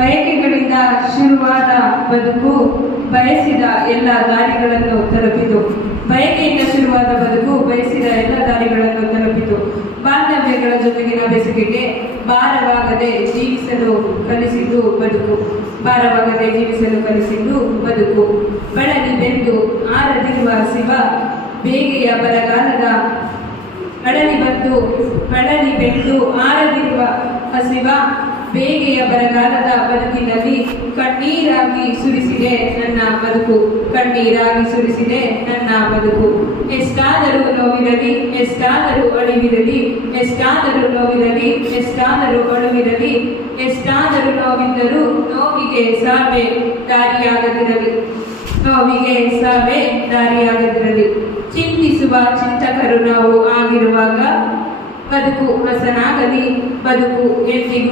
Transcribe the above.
ಬಯಕೆಗಳಿಂದ ಶುರುವಾದ ಬದುಕು ಬಯಸಿದ ಎಲ್ಲ ದಾರಿಗಳನ್ನು ತಲುಪಿತು. ಬಯಕೆಯಿಂದ ಶುರುವಾದ ಬದುಕು ಬಯಸಿದ ಎಲ್ಲ ದಾರಿಗಳನ್ನು ತಲುಪಿತು. ಬಾಂಧವ್ಯಗಳ ಜೊತೆಗಿನ ಬೆಸುಗೆಗೆ ಭಾರವಾಗದೆ ಜೀವಿಸಲು ಕಲಿಸಿದ್ದು ಬದುಕು. ಭಾರವಾಗದೆ ಜೀವಿಸಲು ಕಲಿಸಿದ್ದು ಬದುಕು. ಬಳಲಿ ಬೆಂದು ಆರದಿರುವ ಶಿವ ಬೇಗೆಯ ಬರಗಾಲದ ಬಳಲಿ ಬೆಂದು ಆರದಿರುವ ಹಸಿವ ಬೇಗೆಯ ಬರಗಾಲದ ಬದುಕಿನಲ್ಲಿ ಕಣ್ಣೀರಾಗಿ ಸುರಿಸಿದೆ ನನ್ನ ಬದುಕು. ಕಣ್ಣೀರಾಗಿ ಸುರಿಸಿದೆ ನನ್ನ ಬದುಕು. ಎಷ್ಟಾದರೂ ನೋವಿರಲಿ, ಎಷ್ಟಾದರೂ ಅಳಿವಿರಲಿ, ಎಷ್ಟಾದರೂ ನೋವಿರಲಿ, ಎಷ್ಟಾದರೂ ಅಳುವಿರಲಿ, ಎಷ್ಟಾದರೂ ನೋವಿದ್ದರೂ ನೋವಿಗೆ ಸಾವೇ ದಾರಿಯಾಗದಿರಲಿ, ನೋವಿಗೆ ಸಾವೇ ದಾರಿಯಾಗದಿರಲಿ. ಚಿಂತಿಸುವ ಚಿಂತಕರು ನಾವು ಆಗಿರುವಾಗ ಬದುಕು ಹಸನಾಗಲಿ, ಬದುಕು ಎಂದಿಗೂ